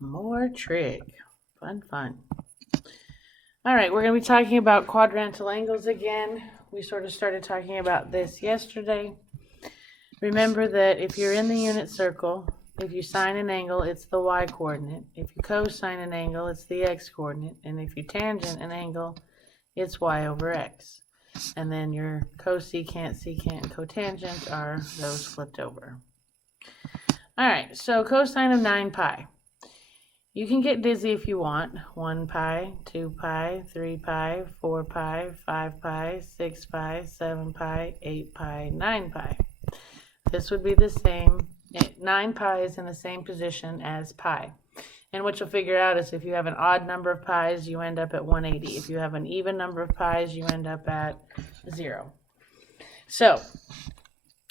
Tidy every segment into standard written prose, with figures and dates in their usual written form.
More trig. Fun. All right, we're going to be talking about quadrantal angles again. We sort of started talking about this yesterday. Remember that if you're in the unit circle, if you sine an angle, it's the y-coordinate. If you cosine an angle, it's the x-coordinate. And if you tangent an angle, it's y over x. And then your cosecant, secant, and cotangent are those flipped over. All right, so cosine of 9 pi. You can get dizzy if you want. 1 pi, 2 pi, 3 pi, 4 pi, 5 pi, 6 pi, 7 pi, 8 pi, 9 pi. This would be the same. 9 pi is in the same position as pi. And what you'll figure out is if you have an odd number of pi's, you end up at 180. If you have an even number of pi's, you end up at 0. So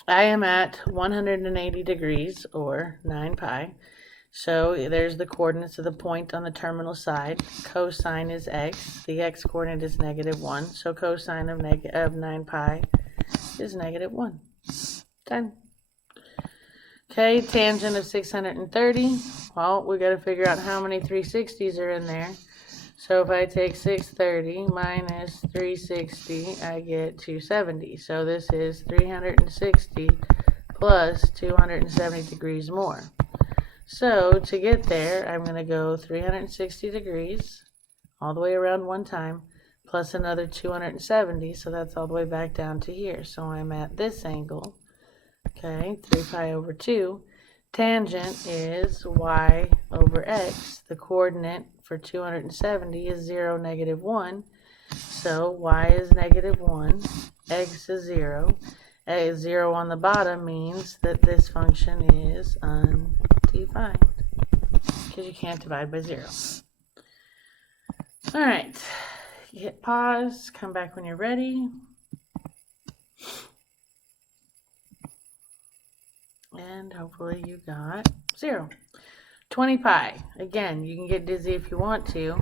I am at 180 degrees, or 9 pi. So there's the coordinates of the point on the terminal side. Cosine is x. The x-coordinate is -1. So cosine of 9 pi is -1. Done. Okay, tangent of 630. Well, we got to figure out how many 360s are in there. So if I take 630 minus 360, I get 270. So this is 360 plus 270 degrees more. So to get there, I'm going to go 360 degrees all the way around one time, plus another 270. So that's all the way back down to here. So I'm at this angle. Okay, 3 pi over 2. Tangent is y over x. The coordinate for 270 is 0, -1. So y is -1, x is 0. 0 on the bottom means that this function is undefined, because you can't divide by 0. All right, you hit pause, come back when you're ready. And hopefully you got 0. 20 pi. Again, you can get dizzy if you want to,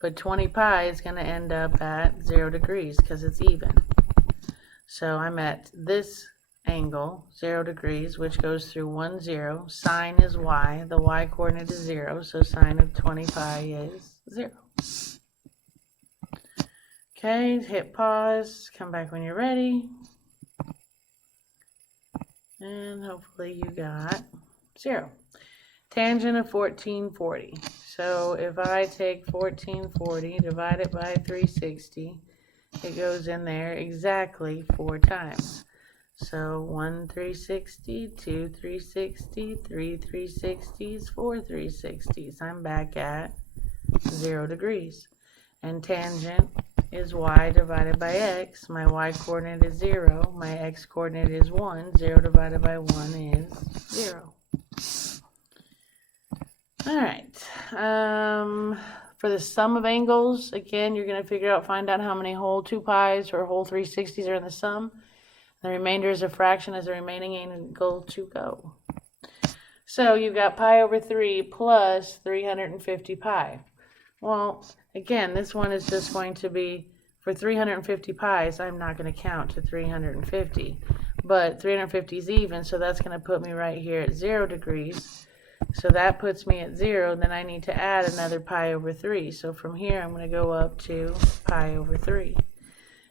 but 20 pi is going to end up at 0 degrees because it's even. So I'm at this angle, 0 degrees, which goes through 1, 0. Sine is y. The y-coordinate is 0, so sine of 20 pi is 0. Okay, hit pause. Come back when you're ready. And hopefully you got 0. Tangent of 1440. So if I take 1440, divide it by 360, it goes in there exactly 4 times. So 1 360, 2 360, 3 360s, 4 360s. I'm back at 0 degrees. And tangent is y divided by x. My y-coordinate is 0. My x-coordinate is 1. 0 divided by 1 is 0. All right. For the sum of angles, again, you're going to find out how many whole 2 pi's or whole 360s are in the sum. The remainder is a fraction as the remaining angle to go. So you've got pi over 3 plus 350 pi. Well, again, this one is just going to be, for 350 pi's, I'm not going to count to 350. But 350 is even, so that's going to put me right here at 0 degrees. So that puts me at 0. Then I need to add another pi over 3. So from here, I'm going to go up to pi over 3.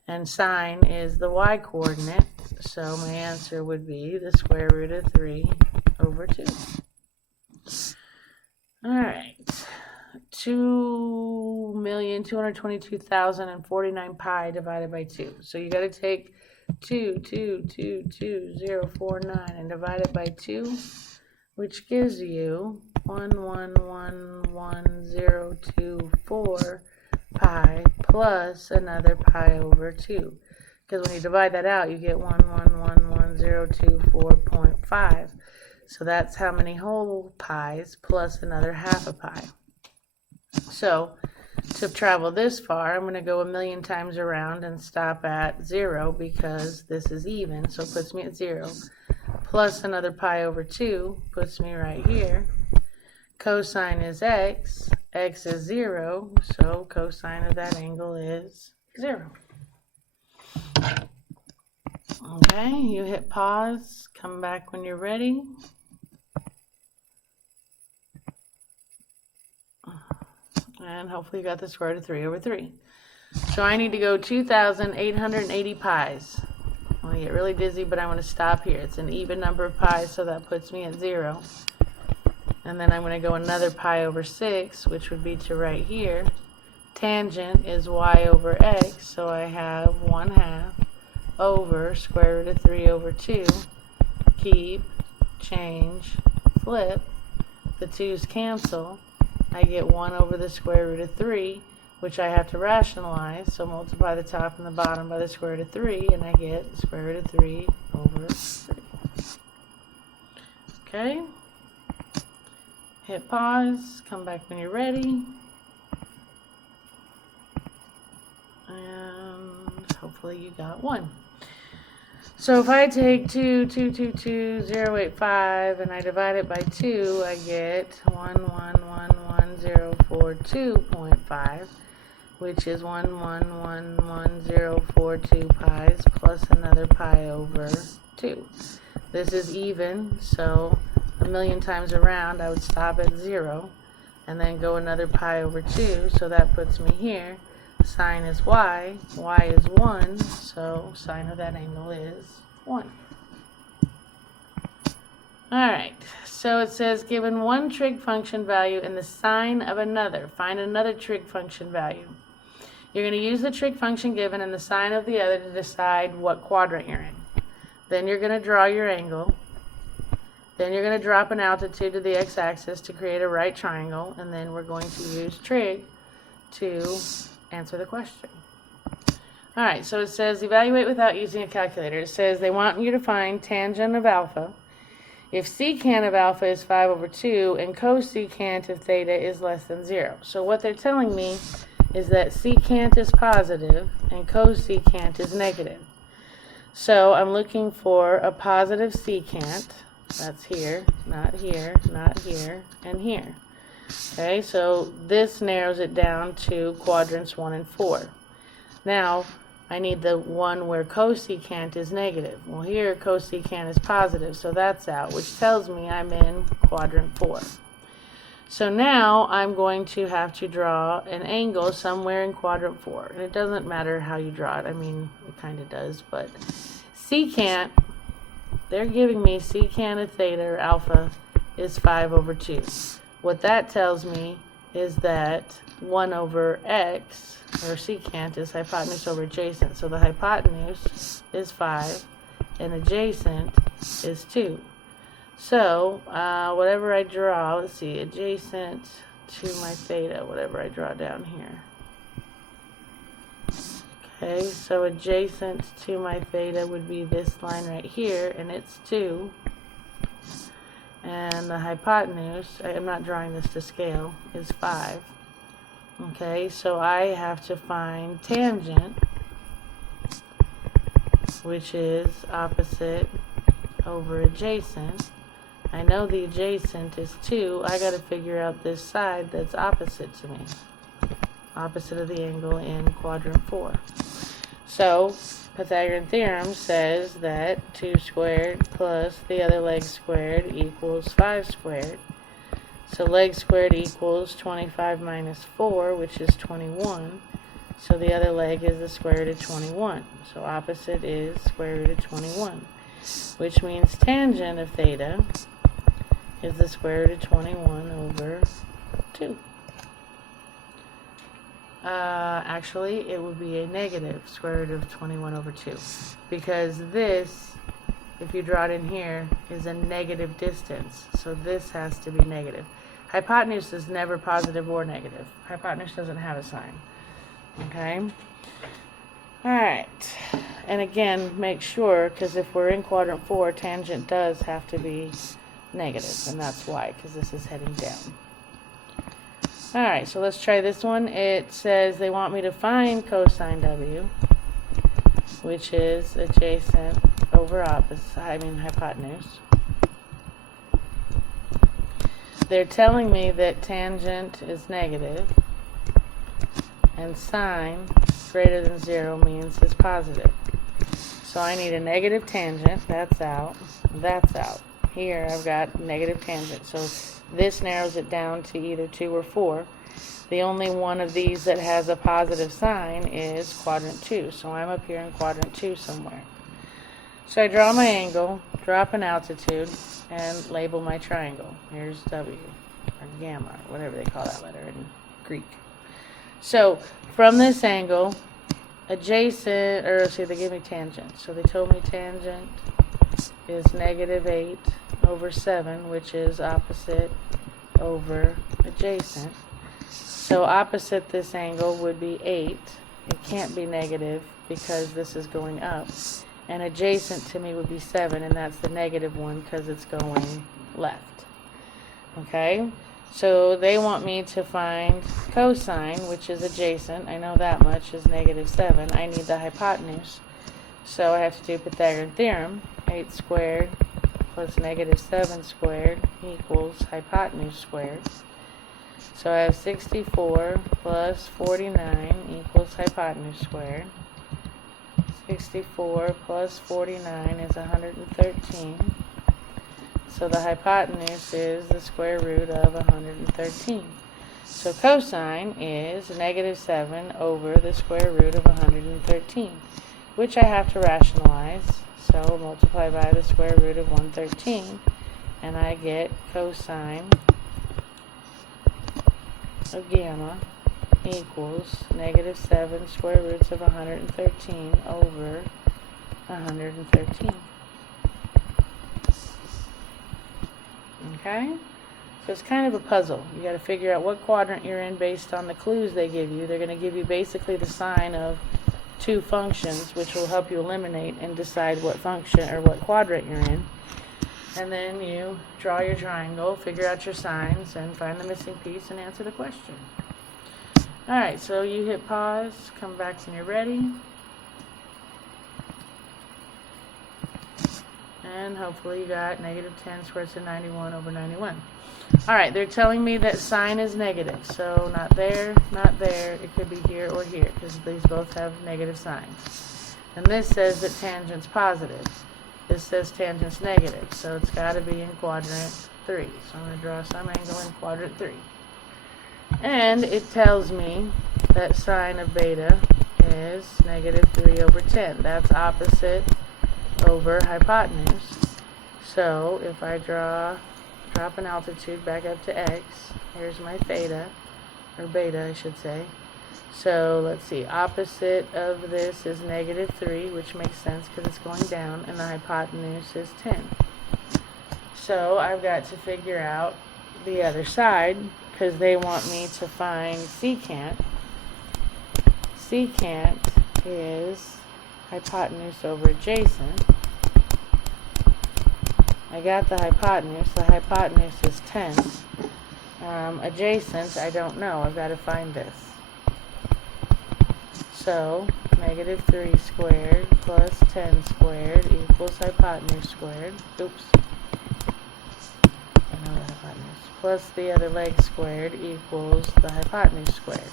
And sine is the y-coordinate, so my answer would be the square root of 3 over 2. All right. 2,222,049 pi divided by 2. So you got to take 2,222,049 and divide it by 2, which gives you 1,11024 pi plus another pi over 2. Because when you divide that out, you get 1,11024.5. So that's how many whole pi's plus another half a pi. So to travel this far, I'm going to go 1,000,000 times around and stop at 0 because this is even, so it puts me at 0. Plus another pi over 2 puts me right here. Cosine is x. X is 0, so cosine of that angle is 0. Okay, you hit pause. Come back when you're ready. And hopefully you got the square root of 3 over 3. So I need to go 2,880 pi's. I'm going to get really dizzy, but I'm going to stop here. It's an even number of pi's, so that puts me at 0. And then I'm going to go another pi over 6, which would be to right here. Tangent is y over x, so I have 1/2 over square root of 3 over 2. Keep, change, flip. The 2's cancel. I get 1 over the square root of 3, which I have to rationalize, so multiply the top and the bottom by the square root of 3, and I get the square root of 3 over 3. Okay? Hit pause, come back when you're ready, and hopefully you got 1. So if I take 2,222,085 and I divide it by 2, I get 1,111,042.5, which is 1,11042 pi's plus another pi over 2. This is even, so a million times around I would stop at 0 and then go another pi over 2, so that puts me here. Sine is y is 1, so sine of that angle is 1. Alright, so it says given one trig function value and the sine of another, find another trig function value. You're going to use the trig function given and the sine of the other to decide what quadrant you're in. Then you're going to draw your angle. Then you're going to drop an altitude to the x-axis to create a right triangle, and then we're going to use trig to answer the question. Alright, so it says evaluate without using a calculator. It says they want you to find tangent of alpha if secant of alpha is 5 over 2 and cosecant of theta is less than 0. So what they're telling me is that secant is positive and cosecant is negative. So I'm looking for a positive secant. That's here, not here, not here, and here. Okay, so this narrows it down to quadrants 1 and 4. Now, I need the one where cosecant is negative. Well, here cosecant is positive, so that's out, which tells me I'm in quadrant 4. So now I'm going to have to draw an angle somewhere in quadrant 4. And it doesn't matter how you draw it. I mean, it kind of does, but secant, they're giving me secant of theta or alpha is 5 over 2. What that tells me is that 1 over x, or secant, is hypotenuse over adjacent. So the hypotenuse is 5, and adjacent is 2. So, whatever I draw, let's see, adjacent to my theta, whatever I draw down here. Okay, so adjacent to my theta would be this line right here, and it's 2. And the hypotenuse, I'm not drawing this to scale, is 5. Okay, so I have to find tangent, which is opposite over adjacent. I know the adjacent is 2. I got to figure out this side that's opposite to me. Opposite of the angle in quadrant 4. So, Pythagorean theorem says that 2 squared plus the other leg squared equals 5 squared. So leg squared equals 25 minus 4, which is 21. So the other leg is the square root of 21. So opposite is square root of 21, which means tangent of theta is the square root of 21 over 2. Actually, it would be a negative square root of 21 over 2. Because this, if you draw it in here, is a negative distance. So this has to be negative. Hypotenuse is never positive or negative. Hypotenuse doesn't have a sign. Okay? Alright. And again, make sure, because if we're in quadrant 4, tangent does have to be negative. And that's why, because this is heading down. Alright, so let's try this one. It says they want me to find cosine W, which is adjacent over hypotenuse. They're telling me that tangent is negative, and sine greater than 0 means it's positive. So I need a negative tangent. That's out. That's out. Here I've got negative tangent. So this narrows it down to either 2 or 4. The only one of these that has a positive sign is quadrant 2. So I'm up here in quadrant 2 somewhere. So I draw my angle, drop an altitude, and label my triangle. Here's W, or gamma, or whatever they call that letter in Greek. So from this angle, adjacent, or see, they gave me tangent. So they told me tangent is -8 over 7, which is opposite over adjacent. So opposite this angle would be 8. It can't be negative because this is going up. And adjacent to me would be 7, and that's the negative one because it's going left. Okay? So they want me to find cosine, which is adjacent. I know that much is -7. I need the hypotenuse. So I have to do Pythagorean theorem. 8 squared plus -7 squared equals hypotenuse squared. So I have 64 plus 49 equals hypotenuse squared. 64 plus 49 is 113. So the hypotenuse is the square root of 113. So cosine is -7 over the square root of 113, which I have to rationalize. So multiply by the square root of 113, and I get cosine of gamma equals -7 square roots of 113 over 113. Okay? So it's kind of a puzzle. You got to figure out what quadrant you're in based on the clues they give you. They're going to give you basically the sign of two functions, which will help you eliminate and decide what function or what quadrant you're in. And then you draw your triangle, figure out your signs, and find the missing piece and answer the question. Alright, so you hit pause, come back when you're ready. And hopefully you got -10 squared to 91 over 91. Alright, they're telling me that sine is negative. So not there, not there. It could be here or here because these both have negative signs. And this says that tangent's positive. This says tangent's negative. So it's got to be in quadrant 3. So I'm going to draw some angle in quadrant 3. And it tells me that sine of beta is -3 over 10. That's opposite over hypotenuse. So if I drop an altitude back up to x, here's my theta, or beta I should say. So let's see, opposite of this is -3, which makes sense because it's going down, and the hypotenuse is 10. So I've got to figure out the other side because they want me to find secant. Secant is hypotenuse over adjacent. I got the hypotenuse. The hypotenuse is 10. Adjacent, I don't know. I've got to find this. So, -3 squared plus 10 squared equals hypotenuse squared. Oops. I know the hypotenuse. Plus the other leg squared equals the hypotenuse squared.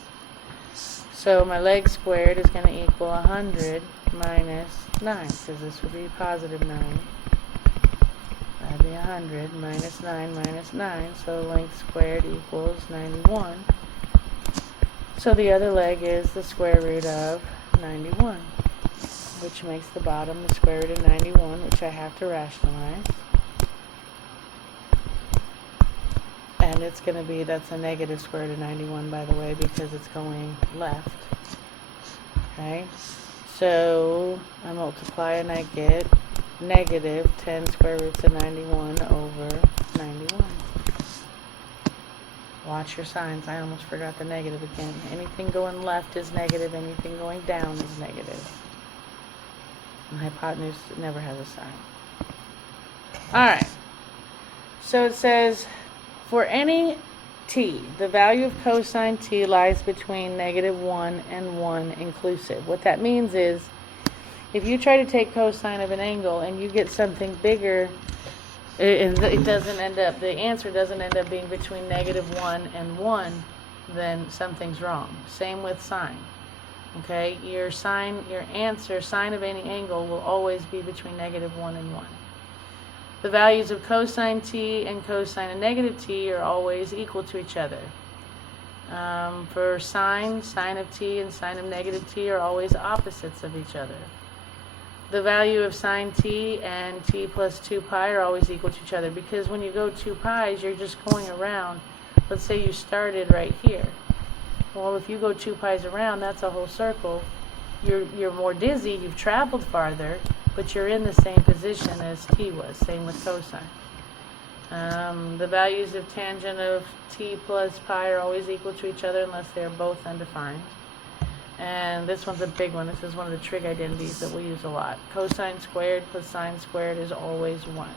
So my leg squared is going to equal 100 minus 9, because this would be positive 9. That'd be 100 minus 9 minus 9, so length squared equals 91. So the other leg is the square root of 91, which makes the bottom the square root of 91, which I have to rationalize. And it's going to be, that's a negative square root of 91, by the way, because it's going left. Okay, so I multiply and I get negative 10 square roots of 91 over 91. Watch your signs. I almost forgot the negative again. Anything going left is negative. Anything going down is negative. And hypotenuse never has a sign. Alright. So it says, for any t, the value of cosine t lies between -1 and 1 inclusive. What that means is, if you try to take cosine of an angle and you get something bigger, it doesn't end up, the answer doesn't end up being between -1 and 1, then something's wrong. Same with sine. Okay, your answer, sine of any angle, will always be between -1 and 1. The values of cosine t and cosine of negative t are always equal to each other. For sine of t and sine of negative t are always opposites of each other. The value of sine t and t plus 2 pi are always equal to each other, because when you go 2 pi's, you're just going around. Let's say you started right here. Well, if you go 2 pi's around, that's a whole circle. You're more dizzy, you've traveled farther, but you're in the same position as t was. Same with cosine. The values of tangent of t plus pi are always equal to each other unless they're both undefined. And this one's a big one. This is one of the trig identities that we use a lot. Cosine squared plus sine squared is always 1.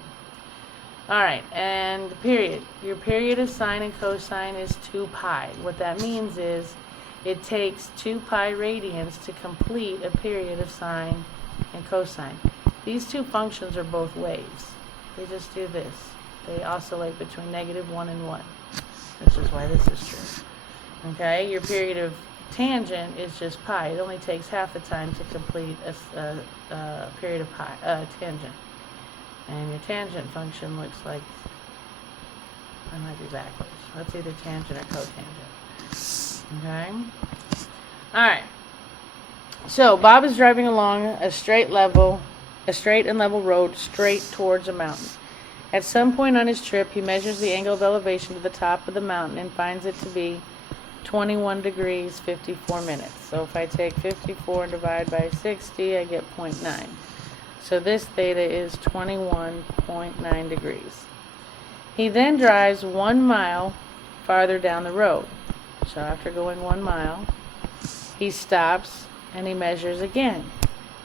Alright, and the period. Your period of sine and cosine is 2 pi. What that means is it takes 2 pi radians to complete a period of sine and cosine. These two functions are both waves. They just do this. They oscillate between -1 and 1, which is why this is true. Okay, your period of tangent is just pi. It only takes half the time to complete a period of tangent. And your tangent function looks like, I might be backwards. That's either tangent or cotangent. Okay? Alright. So, Bob is driving along a straight and level road straight towards a mountain. At some point on his trip, he measures the angle of elevation to the top of the mountain and finds it to be 21 degrees 54 minutes. So if I take 54 and divide by 60, I get 0.9. So this theta is 21.9 degrees. He then drives 1 mile farther down the road. So after going 1 mile, he stops and he measures again.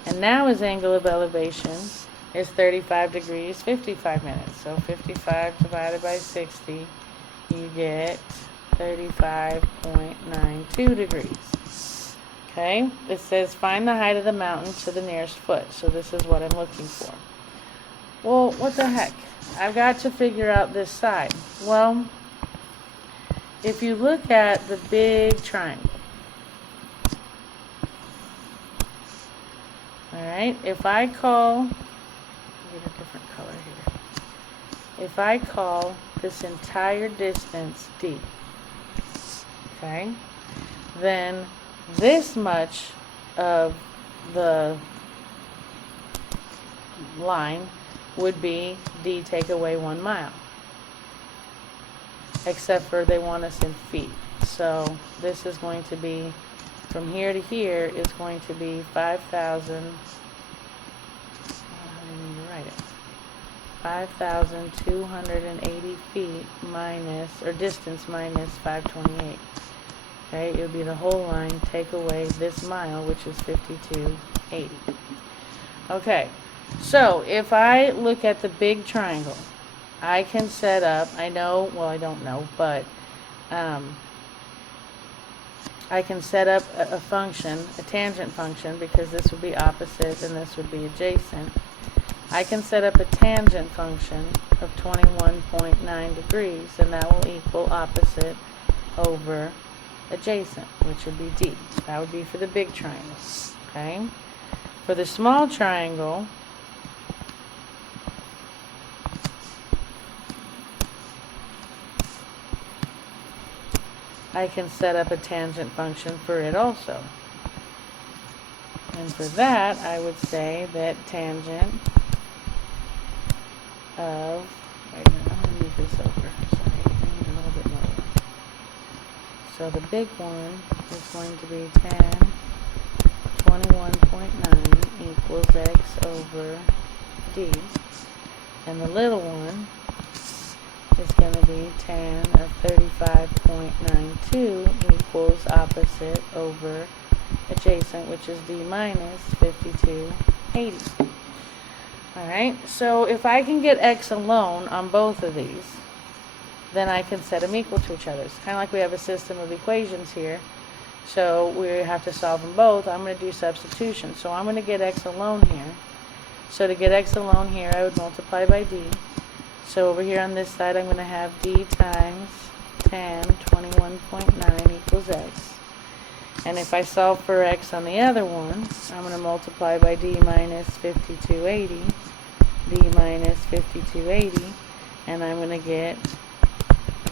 And now his angle of elevation is 35 degrees 55 minutes. So 55 divided by 60, you get 35.92 degrees. Okay, it says find the height of the mountain to the nearest foot. So this is what I'm looking for. Well, what the heck? I've got to figure out this side. Well, if you look at the big triangle, alright, if I call, get a different color here. If I call this entire distance d, okay, then this much of the line would be d take away 1 mile, except for they want us in feet. So this is going to be, from here to here is going to be 5,280 feet minus, or distance minus 528. Okay, it would be the whole line, take away this mile, which is 5280. Okay, so if I look at the big triangle, I can set up, I know, well, I don't know, but I can set up a function, a tangent function, because this would be opposite and this would be adjacent. I can set up a tangent function of 21.9 degrees, and that will equal opposite over adjacent, which would be d. That would be for the big triangle. Okay? For the small triangle, I can set up a tangent function for it also. And for that, I would say that tangent of, wait a minute, I'm going to move this over. Sorry, I need a little bit more. So the big one is going to be tan 21.9 equals x over d. And the little one is going to be tan of 35.92 equals opposite over adjacent, which is d minus 5280. Alright, so if I can get x alone on both of these, then I can set them equal to each other. It's kind of like we have a system of equations here, so we have to solve them both. I'm going to do substitution. So I'm going to get x alone here. So to get x alone here, I would multiply by d. So over here on this side, I'm going to have d times tan 21.9 equals x. And if I solve for x on the other one, I'm going to multiply by d minus 5280, d minus 5280, and I'm going to get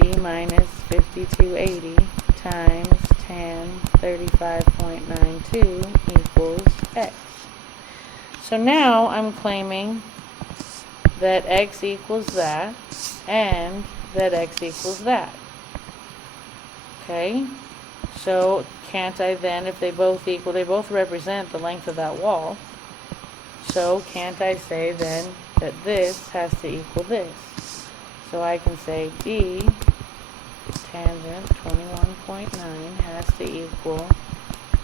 d minus 5280 times tan 35.92 equals x. So now I'm claiming that x equals that and that x equals that. Okay? So can't I then, if they both equal, they both represent the length of that wall. So can't I say then that this has to equal this? So I can say D tangent 21.9 has to equal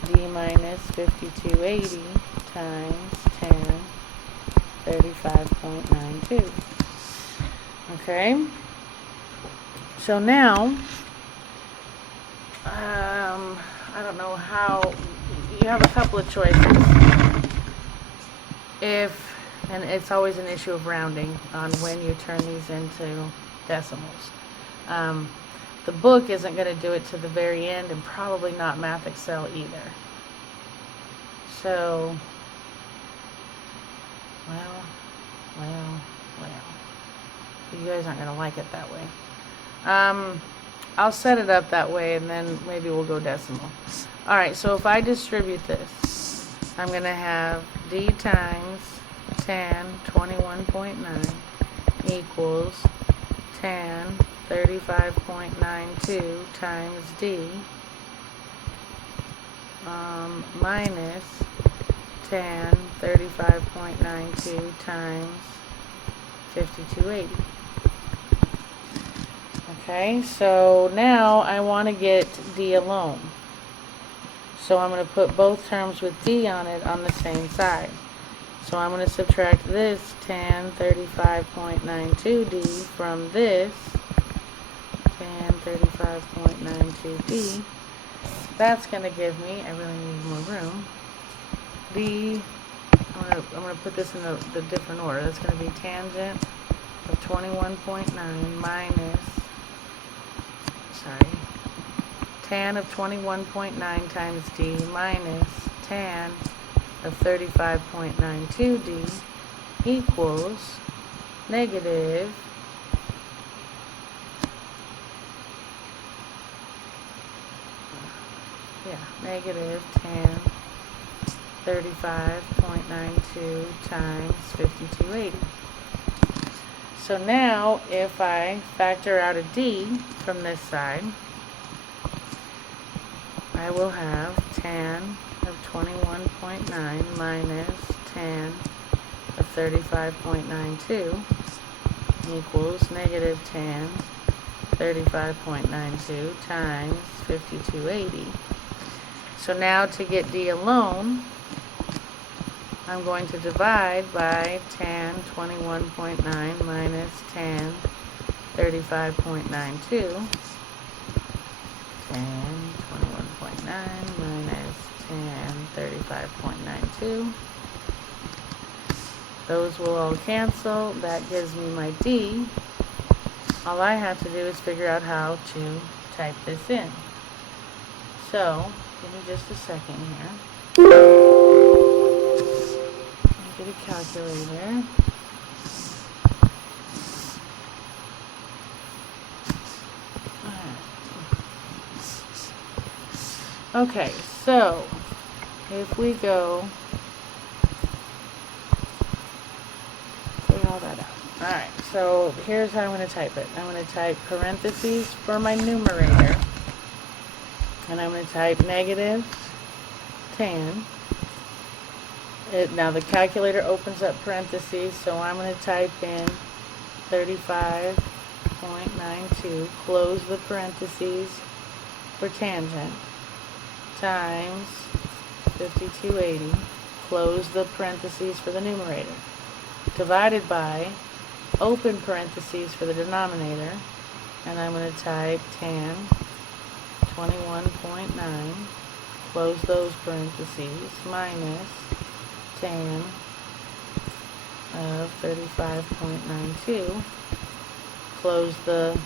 D minus 5280 times tan 35.92. Okay? So now, I don't know how, you have a couple of choices. And it's always an issue of rounding on when you turn these into decimals. The book isn't going to do it to the very end, and probably not Math Excel either. So, well, you guys aren't going to like it that way. I'll set it up that way, and then maybe we'll go decimal. Alright, so if I distribute this, I'm going to have D times tan 21.9 equals tan 35.92 times D minus tan 35.92 times 5280. Okay, so now I want to get D alone. So I'm going to put both terms with D on it on the same side. So I'm going to subtract this tan 35.92D from this tan 35.92D. That's going to give me, I really need more room, D, I'm going to put this in the different order. That's going to be tangent of 21.9 minus, tan of 21.9 times D minus tan of 35.92D equals negative tan 35.92 times 5280. So now if I factor out a D from this side, I will have tan of 21.9 minus tan of 35.92 equals negative tan 35.92 times 5280. So now to get D alone, I'm going to divide by tan 21.9 minus tan 35.92. Tan 21.9 minus tan 35.92. Those will all cancel. That gives me my D. All I have to do is figure out how to type this in. So, give me just a second here. Get a calculator. Okay, so if we go figure all that out. Alright, so here's how I'm going to type it. I'm going to type parentheses for my numerator, and I'm going to type negative tan. Now the calculator opens up parentheses, so I'm going to type in 35.92, close the parentheses for tangent, times 5280, close the parentheses for the numerator, divided by, open parentheses for the denominator, and I'm going to type tan 21.9, close those parentheses, minus tan of 35.92, close the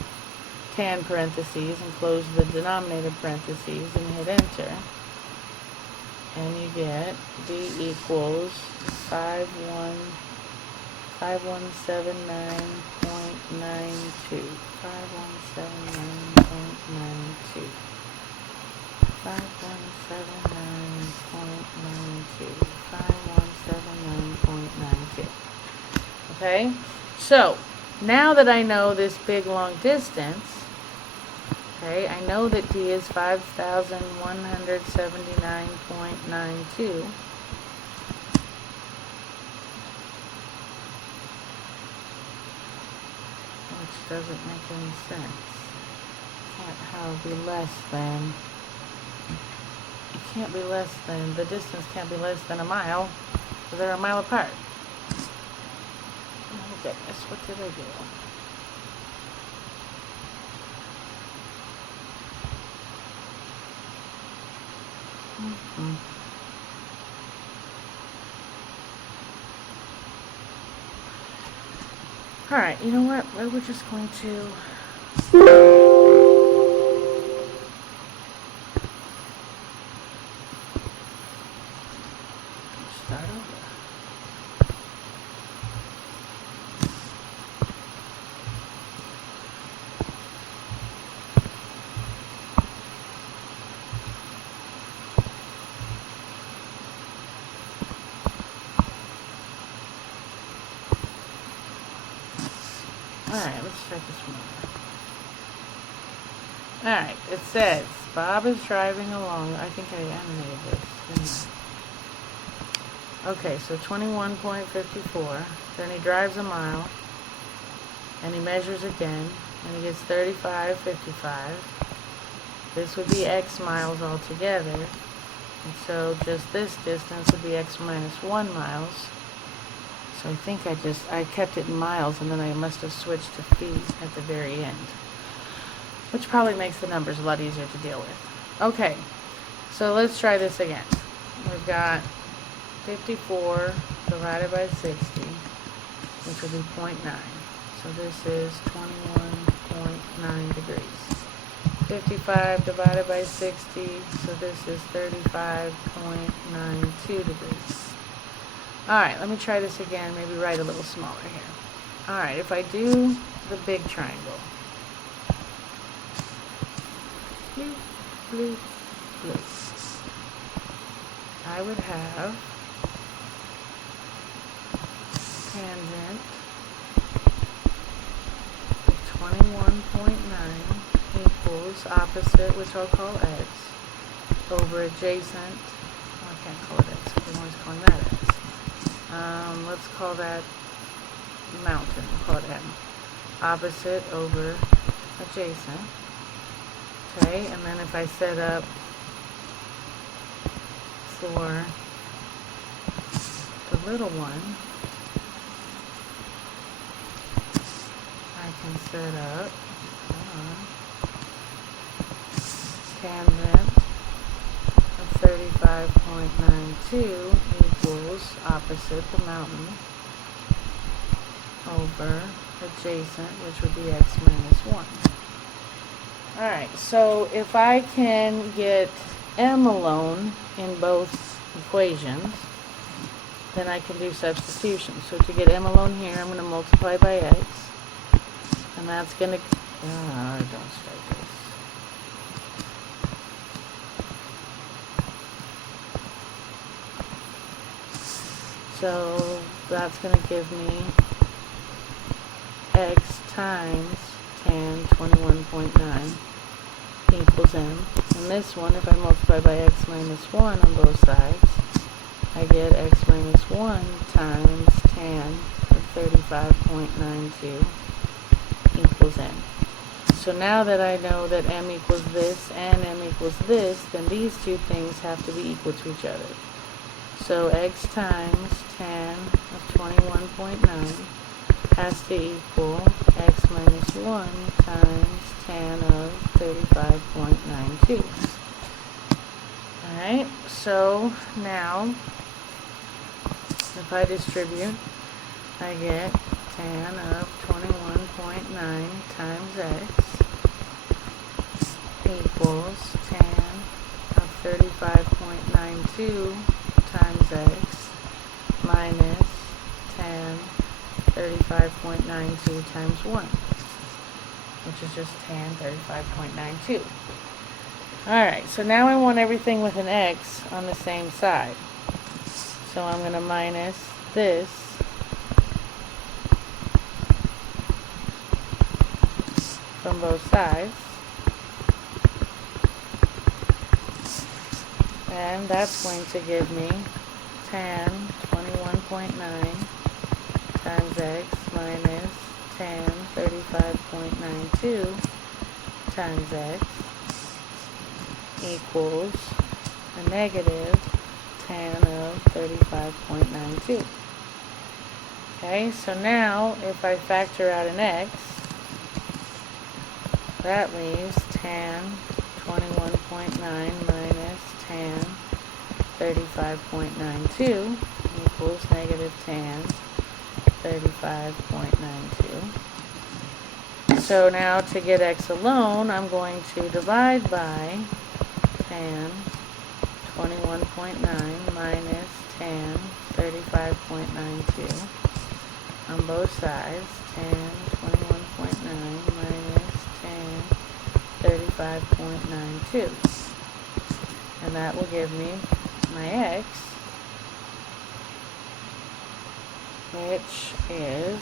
tan parentheses and close the denominator parentheses and hit enter, and you get D equals 5179.92. 5179.92. 5179.92. Okay, so now that I know this big long distance, okay, I know that D is 5179.92. Which doesn't make any sense. Can't be less than. It can't be less than. The distance can't be less than a mile, because they're a mile apart. Oh goodness, what did I do? Alright, you know what? We're just going to start over. Alright, let's check this one out. Alright, it says, Bob is driving along. I think I animated this, didn't I? Okay, so 21.54. Then he drives a mile. And he measures again. And he gets 35.55. This would be X miles altogether. And so just this distance would be X minus 1 miles. So I think I kept it in miles, and then I must have switched to feet at the very end, which probably makes the numbers a lot easier to deal with. Okay, so let's try this again. We've got 54 divided by 60, which will be 0.9. So this is 21.9 degrees. 55 divided by 60, so this is 35.92 degrees. Alright, let me try this again, maybe write a little smaller here. Alright, if I do the big triangle. Bloop, bloop, bloop. I would have tangent of 21.9 equals opposite, which I'll call x, over adjacent. Oh, I can't call it x, because I'm always calling that x. Let's call that mountain. We'll call it M. Opposite over adjacent. Okay, and then if I set up for the little one, I can set up tangent of 35.92 equals opposite the mountain over adjacent, which would be x minus 1. Alright, so if I can get m alone in both equations, then I can do substitution. So to get m alone here, I'm going to multiply by x, and that's going to... don't start this. So that's going to give me x times tan 21.9 equals m. And this one, if I multiply by x minus 1 on both sides, I get x minus 1 times tan of 35.92 equals m. So now that I know that m equals this and m equals this, then these two things have to be equal to each other. So x times tan of 21.9 has to equal x minus 1 times tan of 35.92. Alright, so now if I distribute, I get tan of 21.9 times x equals tan of 35.92 times x minus tan 35.92 times 1, which is just tan 35.92. Alright, so now I want everything with an x on the same side. So I'm going to minus this from both sides. And that's going to give me tan 21.9 times x minus tan 35.92 times x equals a negative tan of 35.92. Okay, so now if I factor out an x, that leaves tan 21.9 minus tan 35.92 equals negative tan 35.92. So now to get x alone, I'm going to divide by tan 21.9 minus tan 35.92 on both sides. Tan 21.9 minus tan 35.92. And that will give me my x, which is,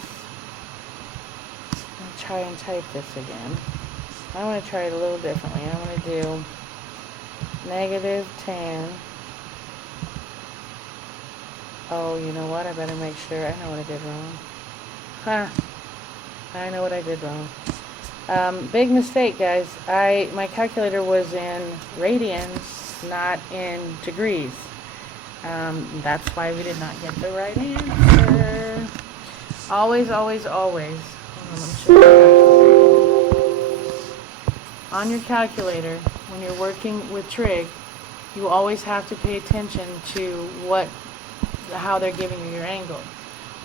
I'm going to try and type this again. I want to try it a little differently. I'm going to do negative tan. Oh, you know what? I better make sure. I know what I did wrong. I know what I did wrong. Big mistake, guys. My calculator was in radians, not in degrees. That's why we did not get the right answer. Always, always, always. Hold on, let me show you. On your calculator, when you're working with trig, you always have to pay attention to how they're giving you your angle.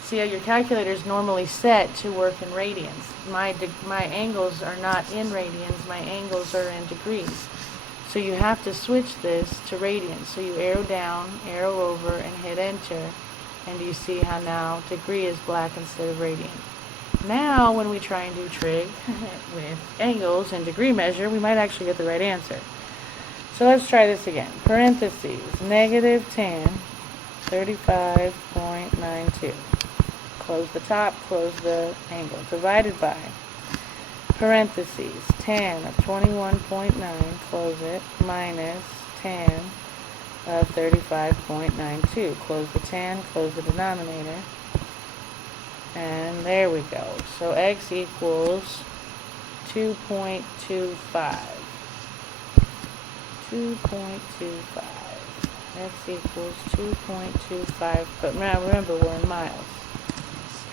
See, your calculator is normally set to work in radians. My angles are not in radians, my angles are in degrees. So you have to switch this to radians. So you arrow down, arrow over, and hit enter. And you see how now degree is black instead of radian. Now when we try and do trig with angles and degree measure, we might actually get the right answer. So let's try this again. Parentheses, negative tan 35.92. Close the top, close the angle. Divided by, parentheses, tan of 21.9, close it, minus tan of 35.92. Close the tan, close the denominator. And there we go. So x equals 2.25. 2.25. X equals 2.25. But now remember, we're in miles.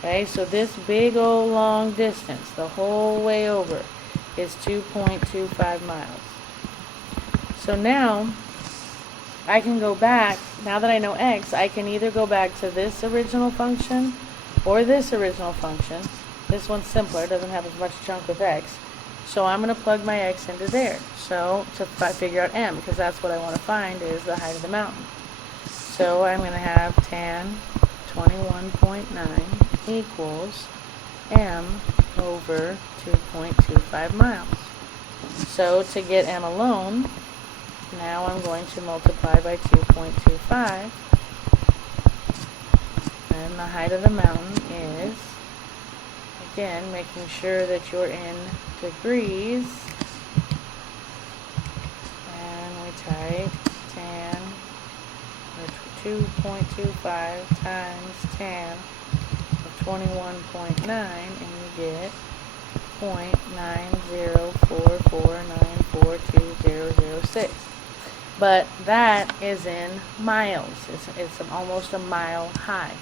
Okay, so this big old long distance, the whole way over, is 2.25 miles. So now, I can go back, now that I know x, I can either go back to this original function or this original function. This one's simpler, doesn't have as much junk with x. So I'm going to plug my x into there. So to figure out m, because that's what I want to find, is the height of the mountain. So I'm going to have tan 21.9 equals m over 2.25 miles. So to get m alone, now I'm going to multiply by 2.25, and the height of the mountain is, again, making sure that you're in degrees, and we type tan, or 2.25 times tan of 21.9, and you get 0.9044942006. But that is in miles. It's almost a mile high.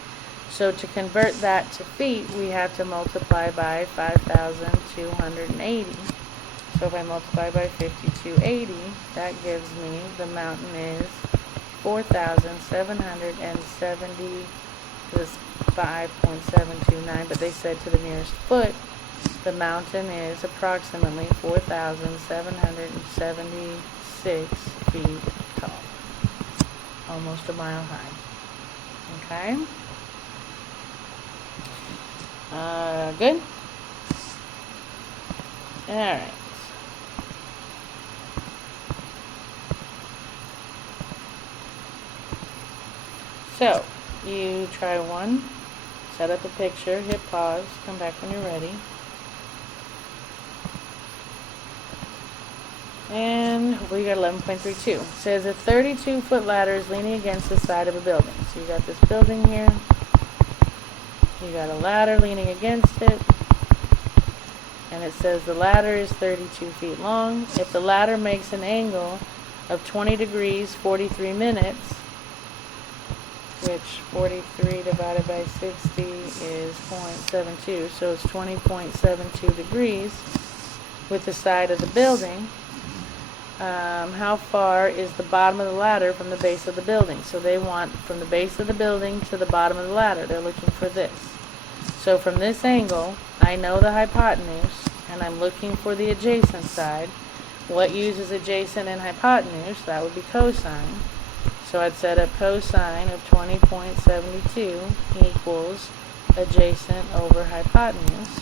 So to convert that to feet, we have to multiply by 5,280. So if I multiply by 5,280, that gives me the mountain is 4,770. This is 5.729, but they said to the nearest foot, the mountain is approximately 4,776 feet tall. Almost a mile high. Okay? Good? Alright. So, you try one, set up a picture, hit pause, come back when you're ready. And hopefully you got 11.32. It says a 32-foot ladder is leaning against the side of a building. So you got this building here. You got a ladder leaning against it. And it says the ladder is 32 feet long. If the ladder makes an angle of 20 degrees, 43 minutes, which 43 divided by 60 is 0.72, so it's 20.72 degrees with the side of the building. How far is the bottom of the ladder from the base of the building? So they want from the base of the building to the bottom of the ladder. They're looking for this. So from this angle, I know the hypotenuse, and I'm looking for the adjacent side. What uses adjacent and hypotenuse? That would be cosine. So I'd set up cosine of 20.72 equals adjacent over hypotenuse.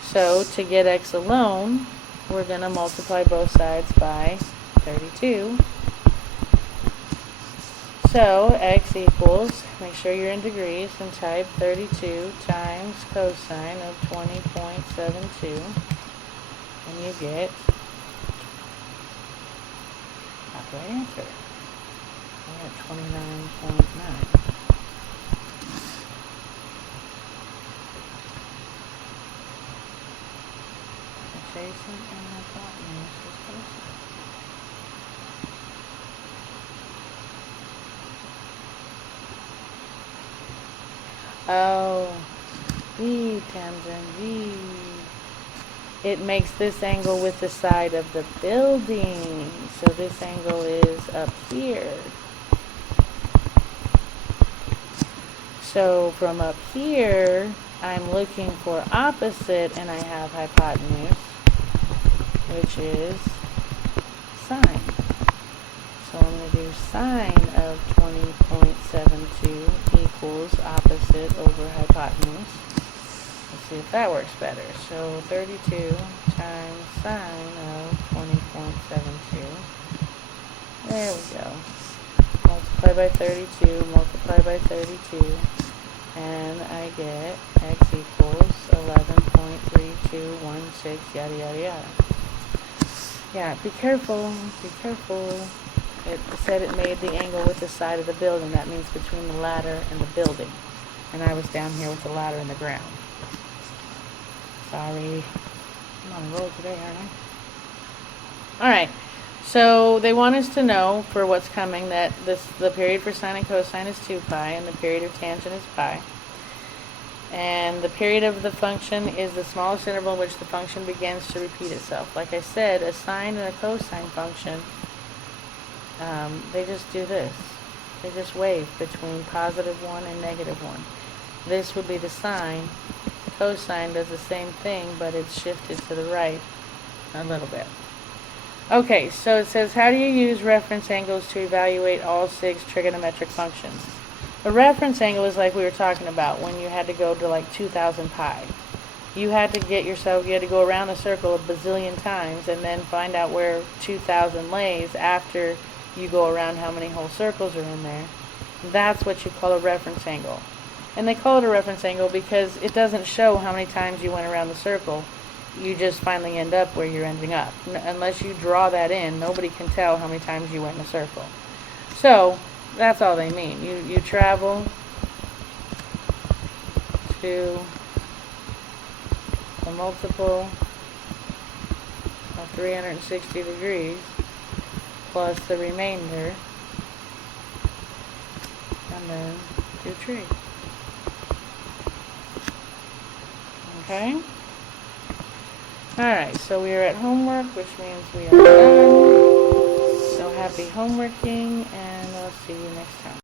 So to get x alone, we're going to multiply both sides by 32. So x equals, make sure you're in degrees, and type 32 times cosine of 20.72, and you get not the right answer. I got 29.9. Adjacent and hypotenuse is cosine. Oh, V tangent V. It makes this angle with the side of the building. So this angle is up here. So from up here, I'm looking for opposite, and I have hypotenuse, which is sine. So I'm going to do sine of 20.72 equals opposite over hypotenuse. Let's see if that works better. So 32 times sine of 20.72. There we go. Multiply by 32, multiply by 32, and I get x equals 11.3216, yada yada yada. Yeah, be careful, be careful. It said it made the angle with the side of the building. That means between the ladder and the building. And I was down here with the ladder in the ground. Sorry. I'm on a roll today, aren't I? Alright. So they want us to know for what's coming that the period for sine and cosine is 2 pi, and the period of tangent is pi. And the period of the function is the smallest interval in which the function begins to repeat itself. Like I said, a sine and a cosine function, they just do this. They just wave between +1 and -1. This would be the sine. Cosine does the same thing, but it's shifted to the right a little bit. Okay, so it says, how do you use reference angles to evaluate all 6 trigonometric functions? A reference angle is like we were talking about when you had to go to like 2000 pi. You had to get yourself, you had to go around the circle a bazillion times and then find out where 2000 lays after you go around how many whole circles are in there. That's what you call a reference angle. And they call it a reference angle because it doesn't show how many times you went around the circle. You just finally end up where you're ending up. Unless you draw that in, nobody can tell how many times you went in a circle. So, that's all they mean. You travel to a multiple of 360 degrees plus the remainder, and then do trig. Okay? Alright, so we are at homework, which means we are done. So happy homeworking, and I'll see you next time.